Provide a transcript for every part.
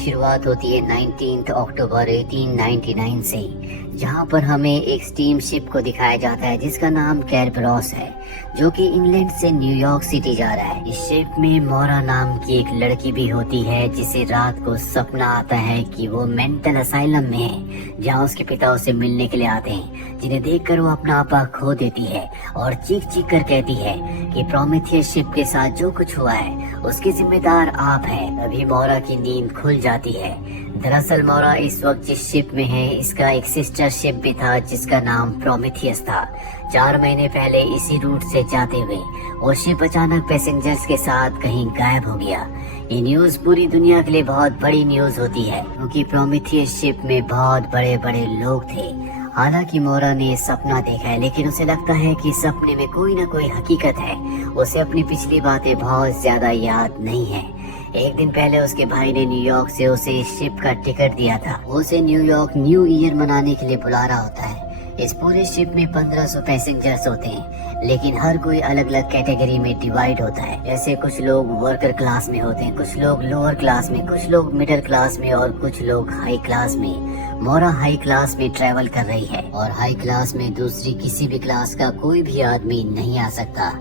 शुरुआत होती है 19 अक्टूबर 1899 से, जहां पर हमें एक स्टीम शिप को दिखाया जाता है जिसका नाम कैरबरॉस है, जो कि इंग्लैंड से न्यूयॉर्क सिटी जा रहा है। इस शिप में मोरा नाम की एक लड़की भी होती है जिसे रात को सपना आता है कि वो मेंटल असाइलम में है, जहां उसके पिता उसे मिलने के लिए आते हैं, जिन्हें देखकर वो अपना आपा खो देती है और चीख चीख कर कहती है कि प्रोमेथियस शिप के साथ जो कुछ हुआ है उसके जिम्मेदार आप हैं। अभी मोरा की नींद खुल जाती है। दरअसल मोरा इस वक्त जिस शिप में है इसका एक सिस्टर शिप भी था जिसका नाम प्रोमेथियस था। 4 महीने पहले इसी रूट से जाते हुए वो शिप अचानक पैसेंजर्स के साथ कहीं गायब हो गया। ये न्यूज पूरी दुनिया के लिए बहुत बड़ी न्यूज होती है, क्योंकि प्रोमेथियस शिप में बहुत बड़े बड़े लोग थे। हालांकि मोरा ने सपना देखा है, लेकिन उसे लगता है कि सपने में कोई न कोई हकीकत है। उसे अपनी पिछली बातें बहुत ज्यादा याद नहीं है। एक दिन पहले उसके भाई ने न्यूयॉर्क से उसे इस शिप का टिकट दिया था। वो उसे न्यूयॉर्क न्यू ईयर मनाने के लिए बुला रहा होता है। इस पूरे शिप में 1500 पैसेंजर्स होते हैं, लेकिन हर कोई अलग अलग कैटेगरी में डिवाइड होता है। जैसे कुछ लोग वर्कर क्लास में होते हैं, कुछ लोग लोअर क्लास में, कुछ लोग मिडिल क्लास में और कुछ लोग हाई क्लास में। मोरा हाई क्लास में ट्रेवल कर रही है और हाई क्लास में दूसरी किसी भी क्लास का कोई भी आदमी नहीं आ सकता।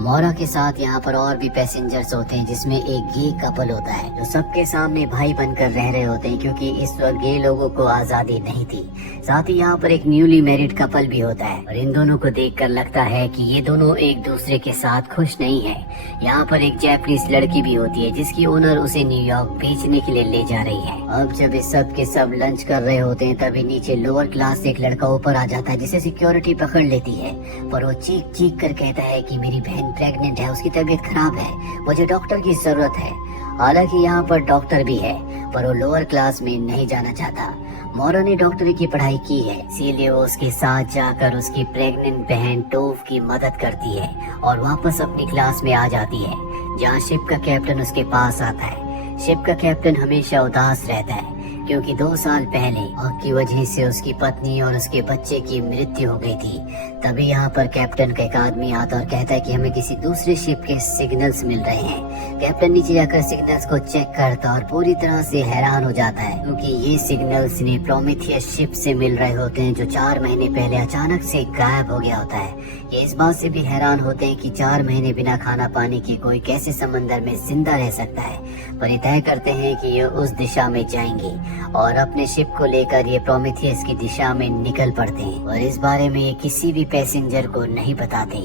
मोरा के साथ यहाँ पर और भी पैसेंजर्स होते हैं, जिसमें एक गे कपल होता है जो सबके सामने भाई बनकर रह रहे होते हैं, क्योंकि इस वक्त गे लोगों को आजादी नहीं थी। साथ ही यहाँ पर एक न्यूली मैरिड कपल भी होता है और इन दोनों को देखकर लगता है कि ये दोनों एक दूसरे के साथ खुश नहीं है। यहाँ पर एक जैपनीज लड़की भी होती है जिसकी ओनर उसे न्यूयॉर्क बेचने के लिए ले जा रही है। अब जब इस सब के सब लंच कर रहे होते हैं तभी नीचे लोअर क्लास से एक लड़का ऊपर आ जाता है जिसे सिक्योरिटी पकड़ लेती है, पर वो चीख चीख कर कहता है कि मेरी बहन प्रेग्नेंट है, उसकी तबीयत खराब है, मुझे डॉक्टर की जरूरत है। हालांकि यहाँ पर डॉक्टर भी है, पर वो लोअर क्लास में नहीं जाना चाहता। मोरा ने डॉक्टरी की पढ़ाई की है, इसीलिए वो उसके साथ जाकर उसकी प्रेग्नेंट बहन टोव की मदद करती है और वापस अपनी क्लास में आ जाती है, जहाँ शिप का कैप्टन उसके पास आता है। शिप का कैप्टन हमेशा उदास रहता है, क्योंकि 2 साल पहले आग की वजह से उसकी पत्नी और उसके बच्चे की मृत्यु हो गई थी। तभी यहाँ पर कैप्टन का एक आदमी आता और कहता है कि हमें किसी दूसरे शिप के सिग्नल्स मिल रहे हैं। कैप्टन नीचे जाकर सिग्नल्स को चेक करता और पूरी तरह से हैरान हो जाता है, क्योंकि ये सिग्नल्स इन्हें प्रोमेथियस शिप से मिल रहे होते हैं, जो 4 महीने पहले अचानक से गायब हो गया होता है। ये इस बात से भी हैरान होते हैं कि 4 महीने बिना खाना पानी के कोई कैसे समंदर में जिंदा रह सकता है, पर ये तय करते हैं कि ये उस दिशा में जाएंगे और अपने शिप को लेकर ये प्रोमेथियस की दिशा में निकल पड़ते हैं और इस बारे में ये किसी भी पैसेंजर को नहीं बताते।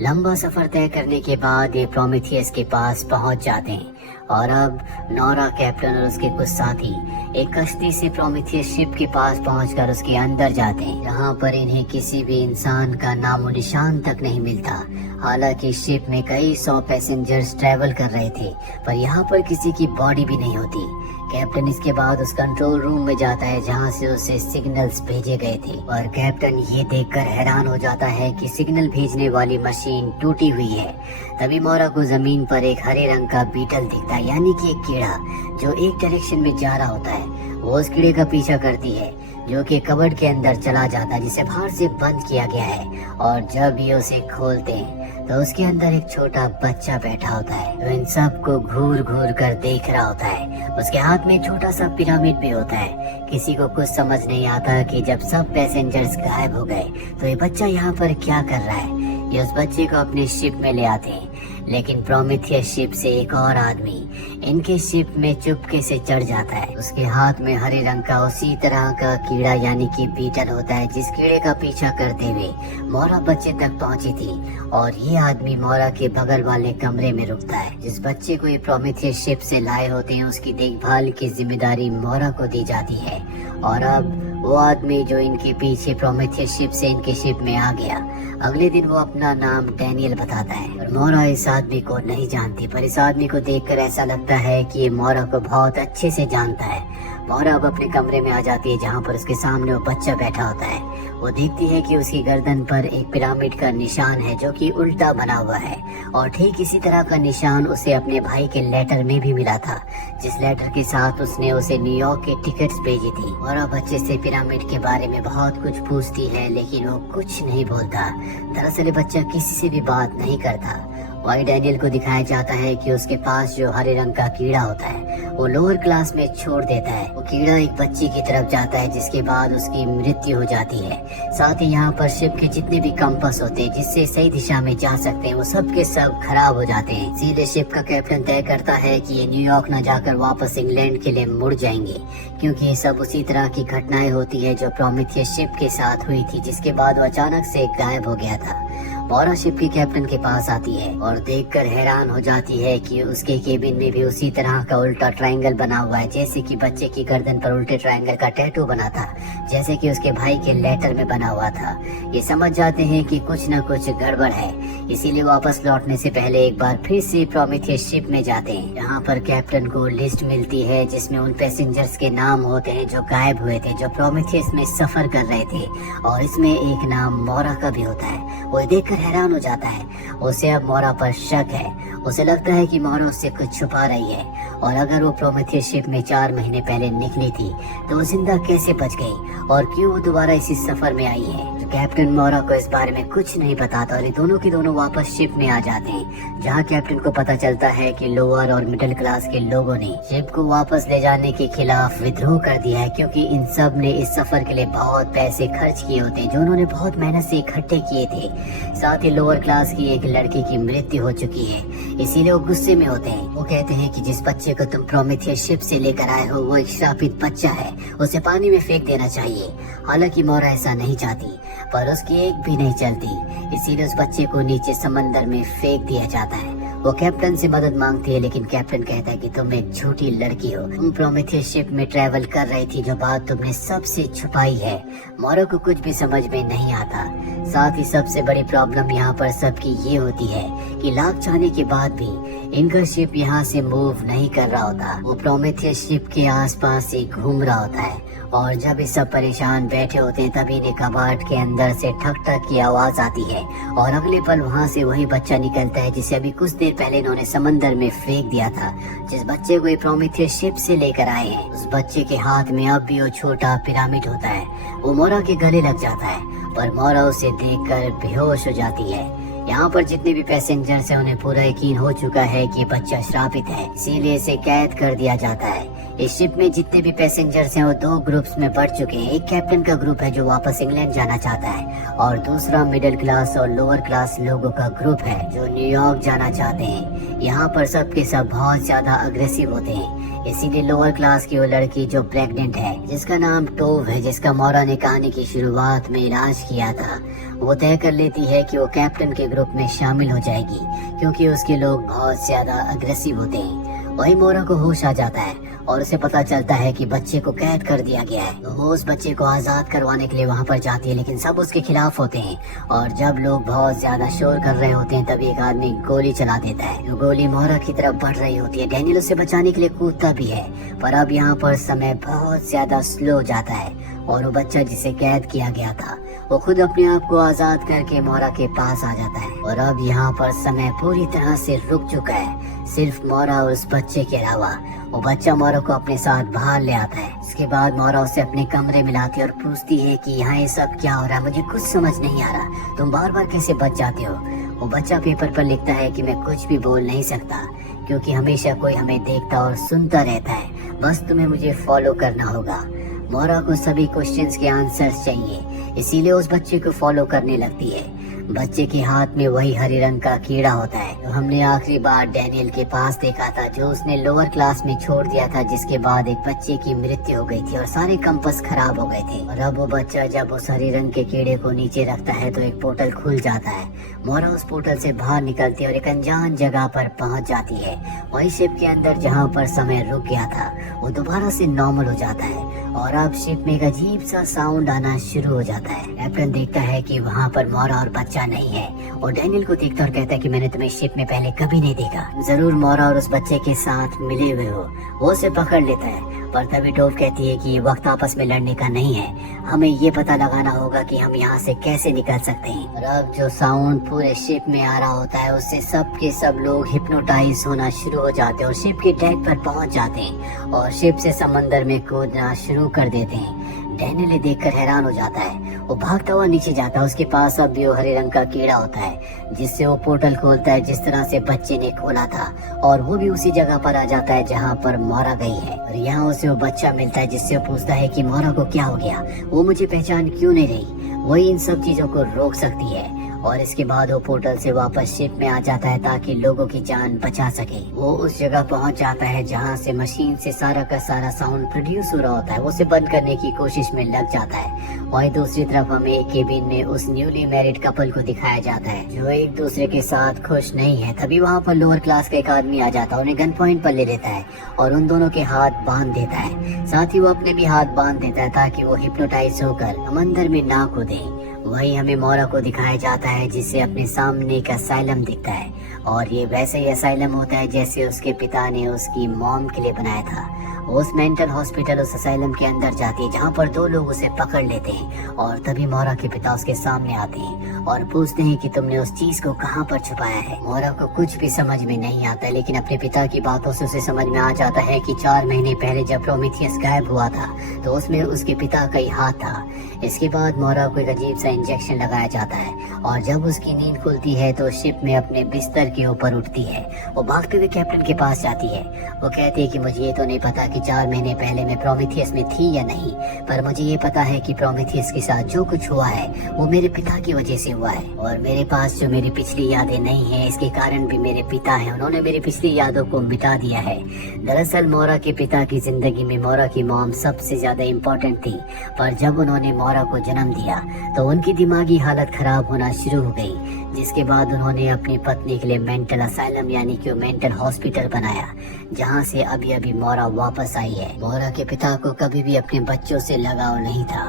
लंबा सफर तय करने के बाद ये प्रोमेथियस के पास पहुंच जाते हैं और अब नोरा, कैप्टन और उसके कुछ साथी एक कश्ती से प्रोमेथियस शिप के पास पहुंचकर उसके अंदर जाते हैं, जहां पर इन्हें किसी भी इंसान का नामो निशान तक नहीं मिलता। हालांकि शिप में कई 100 पैसेंजर्स ट्रेवल कर रहे थे, पर यहाँ पर किसी की बॉडी भी नहीं होती। कैप्टन इसके बाद उस कंट्रोल रूम में जाता है जहाँ से उसे सिग्नल्स भेजे गए थे, और कैप्टन ये देखकर हैरान हो जाता है कि सिग्नल भेजने वाली मशीन टूटी हुई है। तभी मोरा को जमीन पर एक हरे रंग का बीटल दिखता है, यानी कि एक कीड़ा जो एक डायरेक्शन में जा रहा होता है। वो उस कीड़े का पीछा करती है जो कि कबर्ड के अंदर चला जाता है, जिसे बाहर से बंद किया गया है, और जब ये उसे खोलते हैं तो उसके अंदर एक छोटा बच्चा बैठा होता है जो इन सब को घूर घूर कर देख रहा होता है। उसके हाथ में छोटा सा पिरामिड भी होता है। किसी को कुछ समझ नहीं आता कि जब सब पैसेंजर्स गायब हो गए तो ये बच्चा यहाँ पर क्या कर रहा है। ये उस बच्चे को अपने शिप में ले आते हैं, लेकिन प्रोमेथियस शिप से एक और आदमी इनके शिप में चुपके से चढ़ जाता है। उसके हाथ में हरे रंग का उसी तरह का कीड़ा यानी कि बीटल होता है, जिस कीड़े का पीछा करते हुए मोरा बच्चे तक पहुंची थी, और ये आदमी मोरा के बगल वाले कमरे में रुकता है। जिस बच्चे को ये प्रोमेथियस शिप से लाए होते हैं उसकी देखभाल की जिम्मेदारी मोरा को दी जाती है, और अब वो आदमी जो इनके पीछे प्रोमेथियस शिप से इनके शिप में आ गया, अगले दिन वो अपना नाम डैनियल बताता है। और मोरा इस आदमी को नहीं जानती, पर इस आदमी को देखकर ऐसा लगता है कि ये मोरा को बहुत अच्छे से जानता है। मोरा अब अपने कमरे में आ जाती है जहाँ पर उसके सामने वो बच्चा बैठा होता है। वो देखती है कि उसकी गर्दन पर एक पिरामिड का निशान है जो कि उल्टा बना हुआ है, और ठीक इसी तरह का निशान उसे अपने भाई के लेटर में भी मिला था, जिस लेटर के साथ उसने उसे न्यूयॉर्क के टिकट्स भेजी थी। मोरा बच्चे से पिरामिड के बारे में बहुत कुछ पूछती है, लेकिन वो कुछ नहीं बोलता। दरअसल बच्चा किसी से भी बात नहीं करता। वही डैनियल को दिखाया जाता है कि उसके पास जो हरे रंग का कीड़ा होता है वो लोअर क्लास में छोड़ देता है। वो कीड़ा एक बच्ची की तरफ जाता है जिसके बाद उसकी मृत्यु हो जाती है। साथ ही यहाँ पर शिप के जितने भी कंपास होते हैं जिससे सही दिशा में जा सकते हैं वो सब के सब खराब हो जाते हैं। सीधे शिप का कैप्टन तय करता है कि ये न्यूयॉर्क न जाकर वापस इंग्लैंड के लिए मुड़ जाएंगे, क्योंकि ये सब उसी तरह की घटनाएं होती है जो प्रोमेथियस शिप के साथ हुई थी, जिसके बाद वो अचानक से गायब हो गया था। मोरा शिप के कैप्टन के पास आती है और देखकर हैरान हो जाती है कि उसके केबिन में भी उसी तरह का उल्टा ट्रायंगल बना हुआ है, जैसे कि बच्चे की गर्दन पर उल्टे ट्रायंगल का टैटू बना था, जैसे कि उसके भाई के लेटर में बना हुआ था। ये समझ जाते हैं कि कुछ न कुछ गड़बड़ है, इसीलिए वापस लौटने से पहले एक बार फिर से प्रोमेथियस शिप में जाते हैं। यहाँ पर कैप्टन को लिस्ट मिलती है जिसमें उन पैसेंजर्स के नाम होते हैं जो गायब हुए थे, जो प्रोमेथियस में सफर कर रहे थे, और इसमें एक नाम मोरा का भी होता है। वो देखकर हैरान हो जाता है। उसे अब मोरा पर शक है। उसे लगता है कि मोरा उससे कुछ छुपा रही है, और अगर वो प्रोमेथियस शिप में 4 महीने पहले निकली थी तो वो जिंदा कैसे बच गई और क्यों वो दोबारा इसी सफर में आई है। तो कैप्टन मोरा को इस बारे में कुछ नहीं बताता और ये दोनों के दोनों वापस शिप में आ जाते हैं, जहाँ कैप्टन को पता चलता है कि लोअर और मिडिल क्लास के लोगों ने शिप को वापस ले जाने के खिलाफ विद्रोह कर दिया है, क्योंकि इन सब ने इस सफर के लिए बहुत पैसे खर्च किए होते हैं जो उन्होंने बहुत मेहनत से इकट्ठे किए थे। साथ ही लोअर क्लास की एक लड़की की मृत्यु हो चुकी है, इसीलिए वो गुस्से में होते हैं। वो कहते हैं कि जिस बच्चे को तुम प्रोमेथियस शिप से लेकर आए हो वो एक श्रापित बच्चा है, उसे पानी में फेंक देना चाहिए। हालांकि मोरा ऐसा नहीं चाहती, पर उसकी एक भी नहीं चलती, इसीलिए उस बच्चे को नीचे समंदर में फेंक दिया जाता है। वो कैप्टन से मदद मांगती है, लेकिन कैप्टन कहता है कि तुम एक झूठी लड़की हो, तुम प्रोमेथियस शिप में ट्रैवल कर रही थी, जो बात तुमने सबसे छुपाई है। मोरा को कुछ भी समझ में नहीं आता। साथ ही सबसे बड़ी प्रॉब्लम यहाँ पर सबकी ये होती है कि लाख चाहने के बाद भी इनका शिप यहाँ से मूव नहीं कर रहा होता। वो प्रोमेथियस शिप के आसपास ही घूम रहा होता है, और जब ये सब परेशान बैठे होते हैं तभी इन्हें कबाट के अंदर से ठक ठक की आवाज आती है, और अगले पल वहाँ से वही बच्चा निकलता है जिसे अभी कुछ देर पहले इन्होंने समंदर में फेंक दिया था। जिस बच्चे को ये प्रोमेथियस शिप से लेकर आए हैं, उस बच्चे के हाथ में अब भी वो छोटा पिरामिड होता है। वो मोरा के गले लग जाता है, पर मोरा उसे देखकर बेहोश हो जाती है। यहाँ पर जितने भी पैसेंजर्स हैं उन्हें पूरा यकीन हो चुका है कि बच्चा श्रापित है, इसीलिए इसे कैद कर दिया जाता है। इस शिप में जितने भी पैसेंजर्स हैं वो 2 ग्रुप्स में बढ़ चुके हैं। एक कैप्टन का ग्रुप है जो वापस इंग्लैंड जाना चाहता है, और दूसरा मिडिल क्लास और लोअर क्लास लोगों का ग्रुप है जो न्यूयॉर्क जाना चाहते हैं। यहाँ पर सबके सब बहुत ज्यादा अग्रेसिव होते हैं, इसीलिए लोअर क्लास की वो लड़की जो प्रेग्नेंट है, जिसका नाम टोव है, जिसका मोरा ने कहानी की शुरुआत में इलाज किया था, वो तय कर लेती है कि वो कैप्टन के ग्रुप में शामिल हो जाएगी, क्योंकि उसके लोग बहुत ज्यादा अग्रेसिव होते हैं। वही मोरा को होश आ जाता है और उसे पता चलता है कि बच्चे को कैद कर दिया गया है। तो वो उस बच्चे को आजाद करवाने के लिए वहाँ पर जाती है, लेकिन सब उसके खिलाफ होते हैं, और जब लोग बहुत ज्यादा शोर कर रहे होते हैं तभी एक आदमी गोली चला देता है। तो गोली मोरा की तरफ बढ़ रही होती है। डैनियल उसे बचाने के लिए कूदता भी है, पर अब यहाँ पर समय बहुत ज्यादा स्लो हो जाता है, और वो बच्चा जिसे कैद किया गया था वो खुद अपने आप को आजाद करके मोरा के पास आ जाता है। और अब यहाँ पर समय पूरी तरह से रुक चुका है, सिर्फ मोरा और उस बच्चे के अलावा। वो बच्चा मोरा को अपने साथ बाहर ले आता है। इसके बाद मोरा उसे अपने कमरे में लाती है और पूछती है कि यहाँ ये सब क्या हो रहा है, मुझे कुछ समझ नहीं आ रहा, तुम बार बार कैसे बच जाते हो। वो बच्चा पेपर पर लिखता है कि मैं कुछ भी बोल नहीं सकता, क्योंकि हमेशा कोई हमें देखता और सुनता रहता है, बस तुम्हें मुझे फॉलो करना होगा। मोरा को सभी क्वेश्चंस के आंसर्स चाहिए, इसीलिए उस बच्चे को फॉलो करने लगती है। बच्चे के हाथ में वही हरे रंग का कीड़ा होता है जो हमने आखिरी बार डैनियल के पास देखा था, जो उसने लोअर क्लास में छोड़ दिया था, जिसके बाद एक बच्चे की मृत्यु हो गई थी और सारे कंपास खराब हो गए थे। और अब वो बच्चा जब उस हरे रंग के कीड़े को नीचे रखता है तो एक पोर्टल खुल जाता है। मोरा उस पोर्टल से बाहर निकलती है और एक अनजान जगह पर पहुंच जाती है। वही शिप के अंदर जहाँ पर समय रुक गया था वो दोबारा से नॉर्मल हो जाता है, और अब शिप में एक अजीब सा साउंड आना शुरू हो जाता है। कैप्टन देखता है कि वहाँ पर मोरा और बच्चा नहीं है, और डैनियल को देखता और कहता है कि मैंने तुम्हें शिप में पहले कभी नहीं देखा, जरूर मोरा और उस बच्चे के साथ मिले हुए हो। वो उसे पकड़ लेता है, पर तभी टोव कहती है कि ये वक्त आपस में लड़ने का नहीं है, हमें ये पता लगाना होगा कि हम यहाँ से कैसे निकल सकते हैं। और अब जो साउंड पूरे शिप में आ रहा होता है उससे सब के सब लोग हिप्नोटाइज होना शुरू हो जाते हैं और शिप के डेक पर पहुंच जाते हैं और शिप से समंदर में कूदना शुरू कर देते हैं। डैनियल ये देखकर हैरान हो जाता है। वो भागता हुआ नीचे जाता है। उसके पास अब भी वो हरे रंग का कीड़ा होता है जिससे वो पोर्टल खोलता है जिस तरह से बच्चे ने खोला था, और वो भी उसी जगह पर आ जाता है जहाँ पर मोरा गई है। और यहाँ उसे वो बच्चा मिलता है जिससे वो पूछता है कि मोरा को क्या हो गया, वो मुझे पहचान क्यों नहीं रही, वही इन सब चीजों को रोक सकती है। और इसके बाद वो पोर्टल से वापस शिप में आ जाता है ताकि लोगों की जान बचा सके। वो उस जगह पहुंच जाता है जहां से मशीन से सारा का सारा साउंड प्रोड्यूस हो रहा होता है। वो उसे बंद करने की कोशिश में लग जाता है। वहीं दूसरी तरफ हमें एक केबिन में उस न्यूली मैरिड कपल को दिखाया जाता है जो एक दूसरे के साथ खुश नहीं है। तभी वहाँ पर लोअर क्लास का एक आदमी आ जाता है, उन्हें गन पॉइंट पर ले लेता है और उन दोनों के हाथ बांध देता है। साथ ही वो अपने भी हाथ बांध देता है ताकि वो हिप्नोटाइज होकर समंदर में ना कूदे। वही हमें मोरा को दिखाया जाता है जिसे अपने सामने एक असाइलम दिखता है, और ये वैसे ही असाइलम होता है जैसे उसके पिता ने उसकी मॉम के लिए बनाया था। उस मेंटल हॉस्पिटल उस असाइलम के अंदर जाती है जहाँ पर दो लोग उसे पकड़ लेते हैं, और तभी मोरा के पिता उसके सामने आते हैं और पूछते हैं कि तुमने उस चीज को कहाँ पर छुपाया है। मोरा को कुछ भी समझ में नहीं आता, लेकिन अपने पिता की बातों से उसे समझ में आ जाता है कि 4 महीने पहले जब प्रोमेथियस गायब हुआ था तो उसमें उसके पिता का ही हाथ था। इसके बाद मोरा को एक अजीब सा इंजेक्शन लगाया जाता है, और जब उसकी नींद खुलती है तो शिप में अपने बिस्तर के ऊपर उठती है। वो भागते हुए कैप्टन के पास जाती है। वो कहती है कि मुझे ये तो नहीं पता कि 4 महीने पहले मैं प्रोमेथियस में थी या नहीं, पर मुझे ये पता है कि प्रोमेथियस के साथ जो कुछ हुआ है वो मेरे पिता की वजह से हुआ है, और मेरे पास जो मेरी पिछली यादें नहीं है इसके कारण भी मेरे पिता है, उन्होंने मेरी पिछली यादों को मिटा दिया है। दरअसल मोरा के पिता की जिंदगी में मोरा की मॉम सबसे ज्यादा इम्पोर्टेंट थी, पर जब उन्होंने मोरा को जन्म दिया तो उनकी दिमागी हालत खराब होना शुरू हो गई, जिसके बाद उन्होंने अपनी पत्नी के लिए मेंटल असाइलम यानी कि मेंटल हॉस्पिटल बनाया, जहां से अभी अभी मोरा वापस आई है। मोरा के पिता को कभी भी अपने बच्चों से लगाव नहीं था।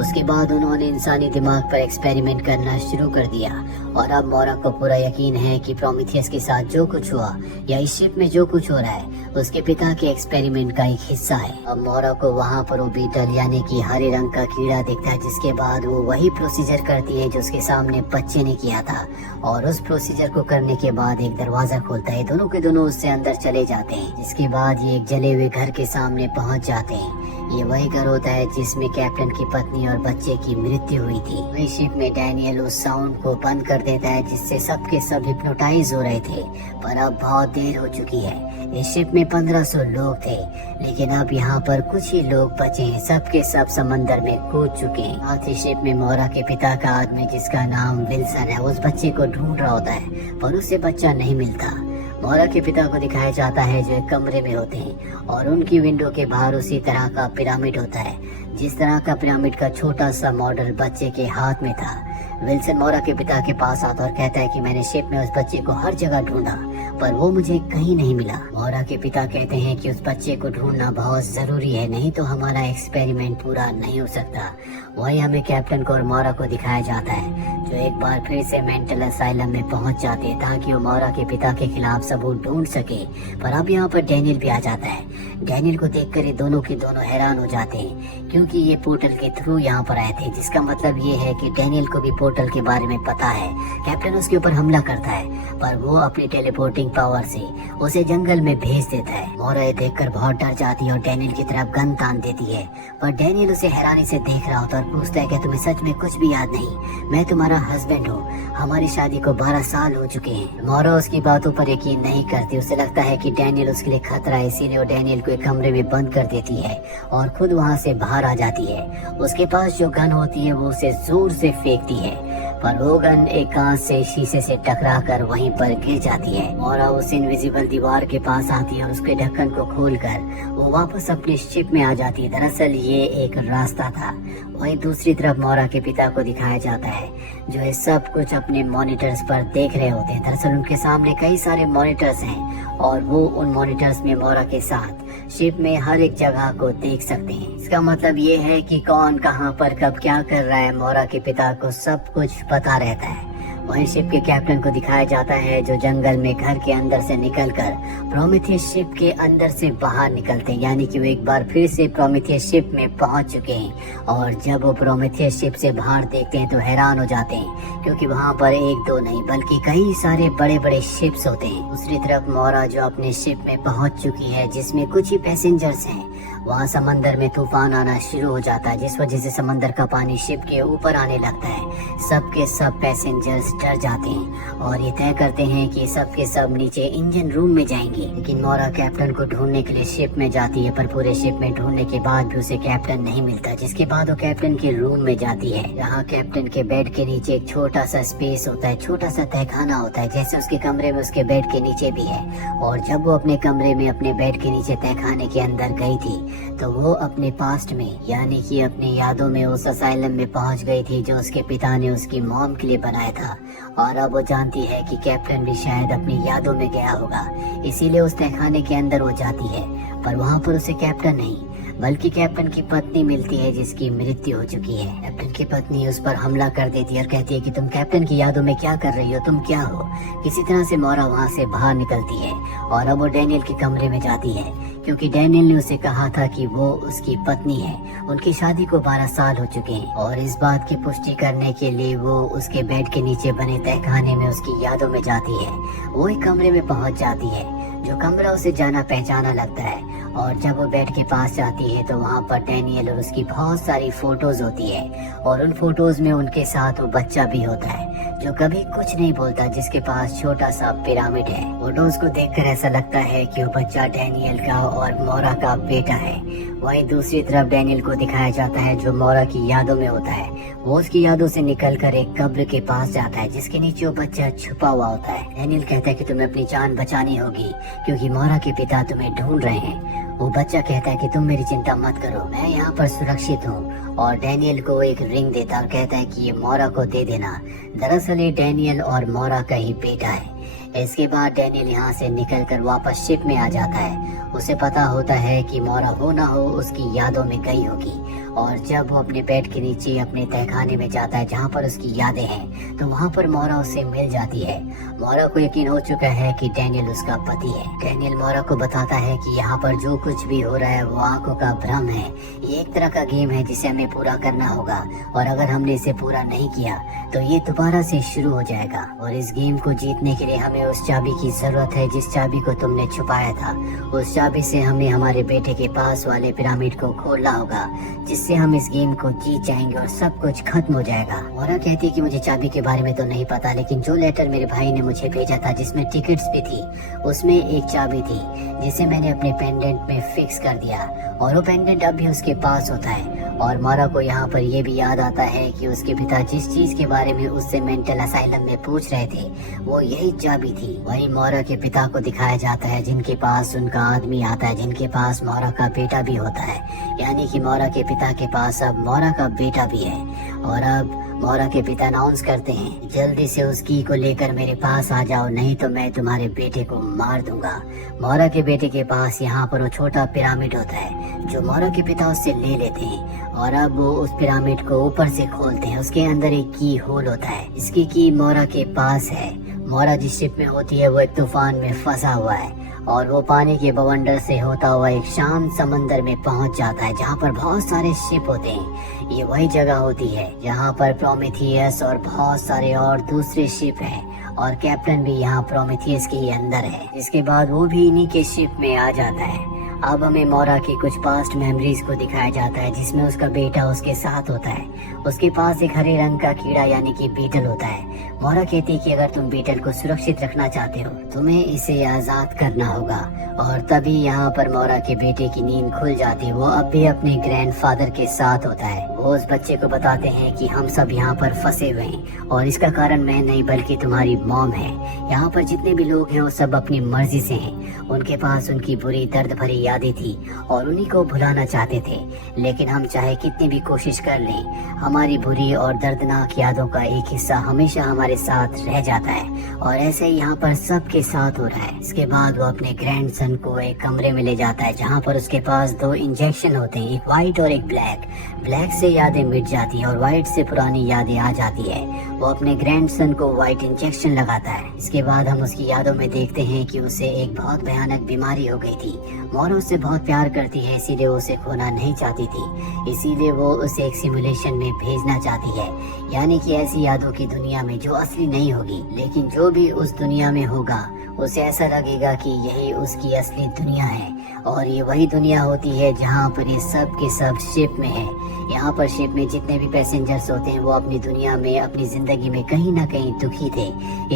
उसके बाद उन्होंने इंसानी दिमाग पर एक्सपेरिमेंट करना शुरू कर दिया, और अब मोरा को पूरा यकीन है कि प्रोमेथियस के साथ जो कुछ हुआ या इस शिप में जो कुछ हो रहा है उसके पिता के एक्सपेरिमेंट का एक हिस्सा है। अब मोरा को वहाँ पर वो बीटल यानी कि हरे रंग का कीड़ा दिखता है, जिसके बाद वो वही प्रोसीजर करती है जो उसके सामने बच्चे ने किया था, और उस प्रोसीजर को करने के बाद एक दरवाजा खोलता है। दोनों के दोनों उससे अंदर चले जाते हैं, जिसके बाद ये एक जले हुए घर के सामने पहुंच जाते हैं। ये वही घर होता है जिसमें कैप्टन की पत्नी और बच्चे की मृत्यु हुई थी। वही शिप में डैनियल उस साउंड को बंद कर देता है जिससे सबके सब हिप्नोटाइज हो रहे थे, पर अब बहुत देर हो चुकी है। इस शिप में 1500 लोग थे, लेकिन अब यहाँ पर कुछ ही लोग बचे हैं, सबके सब समंदर में कूद चुके हैं। साथ ही शिप में मोरा के पिता का आदमी जिसका नाम विल्सन है उस बच्चे को ढूंढ रहा होता है, पर उससे बच्चा नहीं मिलता। मोरा के पिता को दिखाया जाता है जो एक कमरे में होते हैं, और उनकी विंडो के बाहर उसी तरह का पिरामिड होता है जिस तरह का पिरामिड का छोटा सा मॉडल बच्चे के हाथ में था। विल्सन मोरा के पिता के पास आता और कहता है कि मैंने शिप में उस बच्चे को हर जगह ढूंढा, पर वो मुझे कहीं नहीं मिला। मोरा के पिता कहते हैं कि उस बच्चे को ढूंढना बहुत जरूरी है, नहीं तो हमारा एक्सपेरिमेंट पूरा नहीं हो सकता। वही हमें कैप्टन को और मोरा को दिखाया जाता है जो एक बार फिर से मेंटल असाइलम में पहुंच जाते हैं ताकि वो मोरा के पिता के खिलाफ सबूत ढूंढ सके। पर अब यहाँ पर डैनियल भी आ जाता है। डैनियल को देखकर ये दोनों के दोनों हैरान हो जाते हैं, क्योंकि ये पोर्टल के थ्रू यहाँ पर आए थे, जिसका मतलब ये है कि डैनियल को भी पोर्टल के बारे में पता है। कैप्टन उसके ऊपर हमला करता है, पर वो अपनी टेलीपोर्टिंग पावर से उसे जंगल में भेज देता है। मोरा ये देखकर बहुत डर जाती है और डैनियल की तरफ गन तान देती है, पर डैनियल उसे हैरानी से देख रहा होता है और पूछता है कि तुम्हें सच में कुछ भी याद नहीं? मैं तुम्हारा हस्बैंड हूँ, हमारी शादी को 12 साल हो चुके हैं। मोरा उसकी बातों पर यकीन नहीं करती। उसे लगता है कि डैनियल उसके लिए खतरा है, इसीलिए वो डैनियल को एक कमरे में बंद कर देती है और खुद वहाँ से बाहर आ जाती है। उसके पास जो गन होती है वो उसे जोर से फेंकती है, पर वो गन एक कांच से शीशे से टकराकर वहीं पर गिर जाती है। मोरा उस इनविजिबल दीवार के पास आती है और उसके ढक्कन को खोलकर वो वापस अपने शिप में आ जाती है। दरअसल ये एक रास्ता था। वहीं दूसरी तरफ मोरा के पिता को दिखाया जाता है जो ये सब कुछ अपने मॉनिटर्स पर देख रहे होते हैं। दरअसल उनके सामने कई सारे मॉनिटर्स हैं और वो उन मॉनिटर्स में मोरा के साथ शिप में हर एक जगह को देख सकते हैं। इसका मतलब ये है कि कौन कहां पर कब क्या कर रहा है, मोरा के पिता को सब कुछ पता रहता है। वहीं शिप के कैप्टन को दिखाया जाता है जो जंगल में घर के अंदर से निकलकर प्रोमेथियस शिप के अंदर से बाहर निकलते हैं, यानी कि वो एक बार फिर से प्रोमेथियस शिप में पहुंच चुके हैं। और जब वो प्रोमेथियस शिप से बाहर देखते हैं तो हैरान हो जाते हैं, क्योंकि वहां पर एक दो नहीं बल्कि कई सारे बड़े बड़े शिप्स होते हैं। दूसरी तरफ मोरा जो अपने शिप में पहुंच चुकी है जिसमें कुछ ही पैसेंजर्स हैं, वहाँ समंदर में तूफान आना शुरू हो जाता है, जिस वजह से समंदर का पानी शिप के ऊपर आने लगता है। सबके सब पैसेंजर्स डर जाते हैं और ये तय करते हैं कि सबके सब नीचे इंजन रूम में जाएंगे। लेकिन मोरा कैप्टन को ढूंढने के लिए शिप में जाती है, पर पूरे शिप में ढूंढने के बाद भी उसे कैप्टन नहीं मिलता। जिसके बाद वो कैप्टन के रूम में जाती है। यहाँ कैप्टन के बेड के नीचे एक छोटा सा स्पेस होता है, छोटा सा तहखाना होता है, जैसे उसके कमरे में उसके बेड के नीचे भी है। और जब वो अपने कमरे में अपने बेड के नीचे तहखाने के अंदर गई थी, तो वो अपने पास्ट में यानी कि अपनी यादों में उस असाइलम में पहुंच गई थी जो उसके पिता ने उसकी मॉम के लिए बनाया था। और अब वो जानती है कि कैप्टन भी शायद अपनी यादों में गया होगा, इसीलिए उस तहखाने के अंदर वो जाती है। पर वहाँ पर उसे कैप्टन नहीं बल्कि कैप्टन की पत्नी मिलती है, जिसकी मृत्यु हो चुकी है। कैप्टन की पत्नी उस पर हमला कर देती है और कहती है कि तुम कैप्टन की यादों में क्या कर रही हो, तुम क्या हो। किसी तरह से मोरा वहाँ से बाहर निकलती है और अब वो डैनियल के कमरे में जाती है, क्योंकि डैनियल ने उसे कहा था कि वो उसकी पत्नी है। उनकी शादी को 12 साल हो चुके हैं और इस बात की पुष्टि करने के लिए वो उसके बेड के नीचे बने तहखाने में उसकी यादों में जाती है। वो एक कमरे में पहुंच जाती है, जो कमरा उसे जाना पहचाना लगता है। और जब वो बेड के पास जाती है तो वहाँ पर डैनियल और उसकी बहुत सारी फोटोज होती है और उन फोटोज में उनके साथ वो बच्चा भी होता है जो कभी कुछ नहीं बोलता, जिसके पास छोटा सा पिरामिड है। फोटोज को देखकर ऐसा लगता है कि वो बच्चा डैनियल का और मोरा का बेटा है। वहीं दूसरी तरफ डैनियल को दिखाया जाता है जो मोरा की यादों में होता है। वो उसकी यादों से निकलकर एक कब्र के पास जाता है, जिसके नीचे वो बच्चा छुपा हुआ होता है। डैनियल कहता है कि तुम्हें अपनी जान बचानी होगी क्योंकि मोरा के पिता तुम्हें ढूंढ रहे हैं। वो बच्चा कहता है कि तुम मेरी चिंता मत करो, मैं यहाँ पर सुरक्षित हूँ। और डैनियल को एक रिंग देता और कहता है कि ये मोरा को दे देना। दरअसल ये डैनियल और मोरा का ही बेटा है। इसके बाद डैनियल यहाँ से निकलकर वापस शिप में आ जाता है। उसे पता होता है कि मोरा हो ना हो उसकी यादों में गई होगी। और जब वो अपने बेड के नीचे अपने तहखाने में जाता है जहाँ पर उसकी यादें हैं, तो वहाँ पर मोरा उससे मिल जाती है। मोरा को यकीन हो चुका है कि डैनियल उसका पति है। डैनियल मोरा को बताता है कि यहाँ पर जो कुछ भी हो रहा है वो आंखों का भ्रम है। ये एक तरह का गेम है जिसे हमें पूरा करना होगा और अगर हमने इसे पूरा नहीं किया तो ये दोबारा से शुरू हो जाएगा। और इस गेम को जीतने के लिए हमें उस चाबी की जरूरत है जिस चाबी को तुमने छुपाया था। उस चाबी से हमें हमारे बेटे के पास वाले पिरामिड को खोलना होगा, जिससे हम इस गेम को जीत जाएंगे और सब कुछ खत्म हो जाएगा। मोरा कहती है कि मुझे चाबी के बारे में तो नहीं पता, लेकिन जो लेटर मेरे भाई ने मुझे भेजा था जिसमें टिकट्स भी थी, उसमें एक चाबी थी जिसे मैंने अपने पेंडेंट में फिक्स कर दिया और वो पेंडेंट अब भी उसके पास होता है। और मोरा को यहाँ पर ये भी याद आता है कि उसके पिता जिस चीज के बारे में उससे मेंटल असाइलम में पूछ रहे थे वो यही चाबी थी। वही मोरा के पिता को दिखाया जाता है जिनके पास उनका आदमी आता है, जिनके पास मोरा का बेटा भी होता है। यानी कि मोरा के पिता के पास अब मोरा का बेटा भी है। और अब मोरा के पिता अनाउंस करते हैं, जल्दी से उस की को लेकर मेरे पास आ जाओ, नहीं तो मैं तुम्हारे बेटे को मार दूंगा। मोरा के बेटे के पास यहाँ पर वो छोटा पिरामिड होता है जो मोरा के पिता उससे ले लेते हैं और अब वो उस पिरामिड को ऊपर से खोलते हैं। उसके अंदर एक की होल होता है। इसकी की मोरा के पास है। मोरा जिस शिप में होती है वो एक तूफान में फंसा हुआ है और वो पानी के बवंडर से होता हुआ एक शांत समंदर में पहुंच जाता है जहाँ पर बहुत सारे शिप होते हैं। ये वही जगह होती है जहाँ पर प्रोमेथियस और बहुत सारे और दूसरे शिप हैं और कैप्टन भी यहाँ प्रोमेथियस के ही अंदर है। इसके बाद वो भी इन्हीं के शिप में आ जाता है। अब हमें मोरा की कुछ पास्ट मेमोरीज को दिखाया जाता है जिसमें उसका बेटा उसके साथ होता है। उसके पास एक हरे रंग का कीड़ा यानी कि बीटल होता है। मोरा कहती है कि अगर तुम बीटल को सुरक्षित रखना चाहते हो तुम्हें इसे आजाद करना होगा। और तभी यहाँ पर मोरा के बेटे की नींद खुल जाती है। वो अब भी अपने ग्रैंडफादर के साथ होता है। वो उस बच्चे को बताते हैं कि हम सब यहाँ पर फंसे हुए हैं और इसका कारण मैं नहीं बल्कि तुम्हारी मॉम है। यहाँ पर जितने भी लोग हैं वो सब अपनी मर्जी से हैं। उनके पास उनकी बुरी दर्द भरी यादें थी और उन्हीं को भुलाना चाहते थे, लेकिन हम चाहे कितनी भी कोशिश कर लें हमारी बुरी और दर्दनाक यादों का एक हिस्सा हमेशा हमारे साथ रह जाता है। और ऐसे ही यहाँ पर सबके साथ हो रहा है। इसके बाद वो अपने ग्रैंडसन को एक कमरे में ले जाता है जहाँ पर उसके पास 2 इंजेक्शन होते हैं, एक व्हाइट और एक ब्लैक। ब्लैक से यादें मिट जाती हैं और व्हाइट से पुरानी यादें आ जाती है। वो अपने ग्रैंडसन को व्हाइट इंजेक्शन लगाता है। इसके बाद हम उसकी यादों में देखते हैं कि उसे एक बहुत भयानक बीमारी हो गई थी। मोरा उससे बहुत प्यार करती है, इसीलिए वो उसे खोना नहीं चाहती थी। इसीलिए वो उसे एक सिमुलेशन में भेजना चाहती है, यानी कि ऐसी यादों की दुनिया में जो असली नहीं होगी, लेकिन जो भी उस दुनिया में होगा उसे ऐसा लगेगा कि यही उसकी असली दुनिया है। और ये वही दुनिया होती है जहाँ पर ये सब के सब शिप में है। यहाँ पर शिप में जितने भी पैसेंजर्स होते हैं वो अपनी दुनिया में, अपनी जिंदगी में कहीं ना कहीं दुखी थे,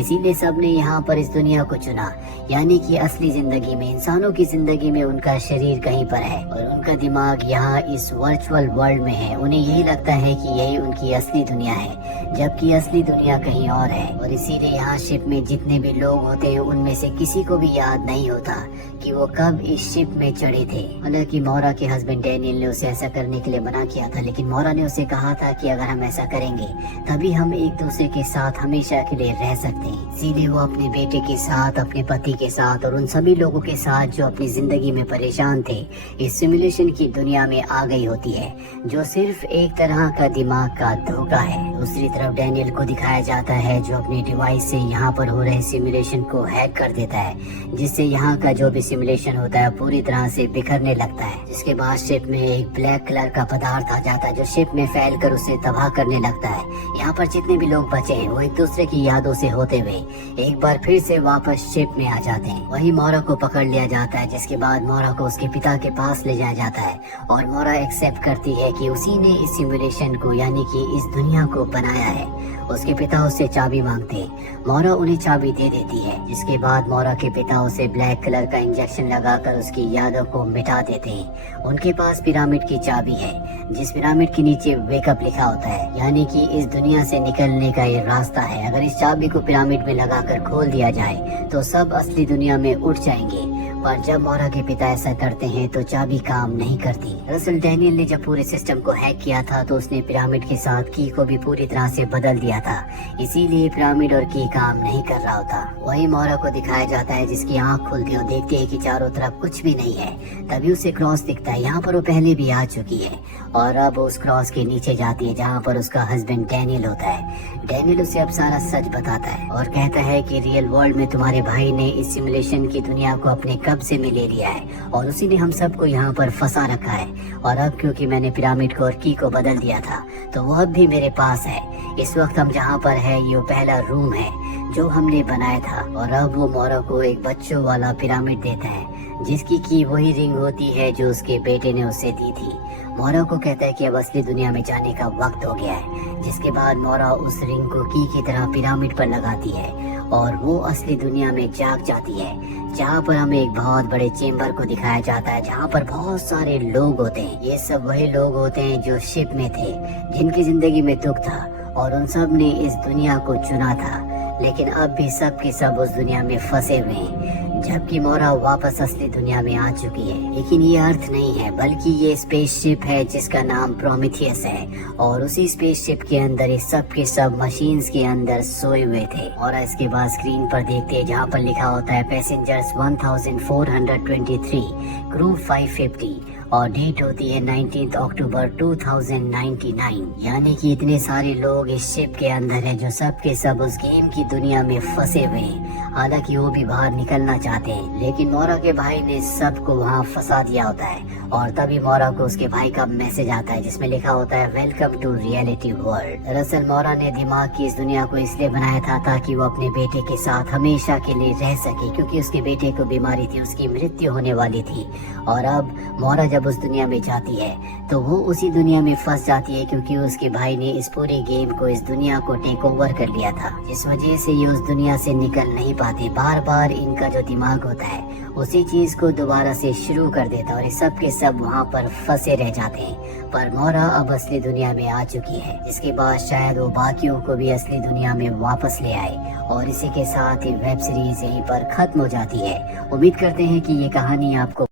इसीलिए सब ने यहाँ पर इस दुनिया को चुना। यानी कि असली जिंदगी में, इंसानों की जिंदगी में उनका शरीर कहीं पर है और उनका दिमाग यहाँ इस वर्चुअल वर्ल्ड में है। उन्हें यही लगता है कि यही उनकी असली दुनिया है, जबकि असली दुनिया कहीं और है। और इसीलिए यहाँ शिप में जितने भी लोग होते हैं उनमें से किसी को भी याद नहीं होता कि वो कब इस शिप में चढ़े थे। हालांकि मोरा के हस्बैंड डैनियल ने उसे ऐसा करने के लिए मना किया था, लेकिन मोरा ने उसे कहा था कि अगर हम ऐसा करेंगे तभी हम एक दूसरे के साथ हमेशा के लिए रह सकते हैं। इसीलिए वो अपने बेटे के साथ, अपने पति के साथ और उन सभी लोगों के साथ जो अपनी जिंदगी में परेशान थे, इस सिमुलेशन की दुनिया में आ गई होती है, जो सिर्फ एक तरह का दिमाग का धोखा है। दूसरी तरफ डैनियल को दिखाया जाता है जो अपने डिवाइस से यहाँ पर हो रहे सिमुलेशन को हैक कर देता है, जिससे यहाँ का जो भी सिमुलेशन होता है पूरी तरह से बिखरने लगता है। जिसके बाद शिप में एक ब्लैक कलर का पदार्थ आ जाता है जो शिप में फैलकर उसे तबाह करने लगता है। यहाँ पर जितने भी लोग बचे हैं वो एक दूसरे की यादों से होते हुए एक बार फिर से वापस शिप में आ जाते हैं। वही मोरा को पकड़ लिया जाता है, जिसके बाद मोरा को उसके पिता के पास ले जाया जाता है और मोरा एक्सेप्ट करती है कि उसी ने इस सिमुलेशन को, यानी कि इस दुनिया को बनाया है। उसके पिता उससे चाबी मांगते हैं, मोरा उन्हें चाबी दे देती है। जिसके बाद मोरा के पिता उसे ब्लैक कलर का इंजेक्शन लगाकर उसकी यादों को मिटा देते हैं। उनके पास पिरामिड की चाबी है, जिस पिरामिड के नीचे वेकअप लिखा होता है, यानी कि इस दुनिया से निकलने का ये रास्ता है। अगर इस चाबी को पिरामिड में लगाकर खोल दिया जाए तो सब असली दुनिया में उठ जाएंगे, पर जब मोरा के पिता ऐसा करते हैं तो चाबी काम नहीं करती। दरअसल डैनियल ने जब पूरे सिस्टम को हैक किया था तो उसने पिरामिड के साथ की को भी पूरी तरह से बदल दिया था, इसीलिए पिरामिड और की काम नहीं कर रहा होता। वही मोरा को दिखाया जाता है जिसकी आंख खुलती है और देखती है कि चारों तरफ कुछ भी नहीं है। तभी उसे क्रॉस दिखता है, यहाँ पर वो पहले भी आ चुकी है और अब उस क्रॉस के नीचे जाती है जहाँ पर उसका हस्बैंड डैनियल होता है। डैनियल उसे अब सारा सच बताता है और कहता है कि रियल वर्ल्ड में तुम्हारे भाई ने इस सिमुलेशन की दुनिया को अपने कब्जे में ले लिया है और उसी ने हम सबको यहाँ पर फंसा रखा है। और अब क्योंकि मैंने पिरामिड को और की को बदल दिया था तो वो अब भी मेरे पास है। इस वक्त हम जहाँ पर है ये पहला रूम है जो हमने बनाया था। और अब वो मोरा को एक बच्चों वाला पिरामिड देता है जिसकी की वही रिंग होती है जो उसके बेटे ने उसे दी थी। मोरा को कहता है कि अब असली दुनिया में जाने का वक्त हो गया है। जिसके बाद मोरा उस रिंग को की तरह पिरामिड पर लगाती है और वो असली दुनिया में जाग जाती है, जहाँ पर हमें एक बहुत बड़े चेम्बर को दिखाया जाता है जहाँ पर बहुत सारे लोग होते हैं। ये सब वही लोग होते हैं जो शिप में थे, जिनकी जिंदगी में दुख था और उन सब ने इस दुनिया को चुना था, लेकिन अब भी सब के सब उस दुनिया में फंसे हुए हैं। जबकि मोरा वापस असली दुनिया में आ चुकी है। लेकिन ये अर्थ नहीं है, बल्कि ये स्पेसशिप है जिसका नाम प्रोमेथियस है और उसी स्पेसशिप के अंदर ये सब के सब मशीन्स के अंदर सोए हुए थे। और इसके बाद स्क्रीन पर देखते हैं जहाँ पर लिखा होता है पैसेंजर्स 1423, क्रू 550 और डेट होती है 19 अक्टूबर 2099। यानी कि इतने सारे लोग इस शिप के अंदर हैं जो सब के सब उस गेम की दुनिया में फंसे हुए हैं। हालांकि वो भी बाहर निकलना चाहते हैं, लेकिन मोरा के भाई ने सबको वहाँ फंसा दिया होता है। और तभी मोरा को उसके भाई का मैसेज आता है जिसमें लिखा होता है वेलकम टू रियलिटी वर्ल्ड। दरअसल मोरा ने दिमाग की इस दुनिया को इसलिए बनाया था ताकि वो अपने बेटे के साथ हमेशा के लिए रह सके, क्योंकि उसके बेटे को बीमारी थी, उसकी मृत्यु होने वाली थी। और अब मोरा जब उस दुनिया में जाती है तो वो उसी दुनिया में फंस जाती है, क्योंकि उसके भाई ने इस पूरी गेम को, इस दुनिया को टेक ओवर कर लिया था, जिस वजह से ये उस दुनिया से निकल नहीं पाते। बार बार इनका जो दिमाग होता है उसी चीज को दोबारा से शुरू कर देता और ये सब के सब वहाँ पर फंसे रह जाते हैं। पर मोरा अब असली दुनिया में आ चुकी है, जिसके बाद शायद वो बाकियों को भी असली दुनिया में वापस ले आए। और इसी के साथ ये वेब सीरीज यहीं पर खत्म हो जाती है। उम्मीद करते हैं कि ये कहानी आपको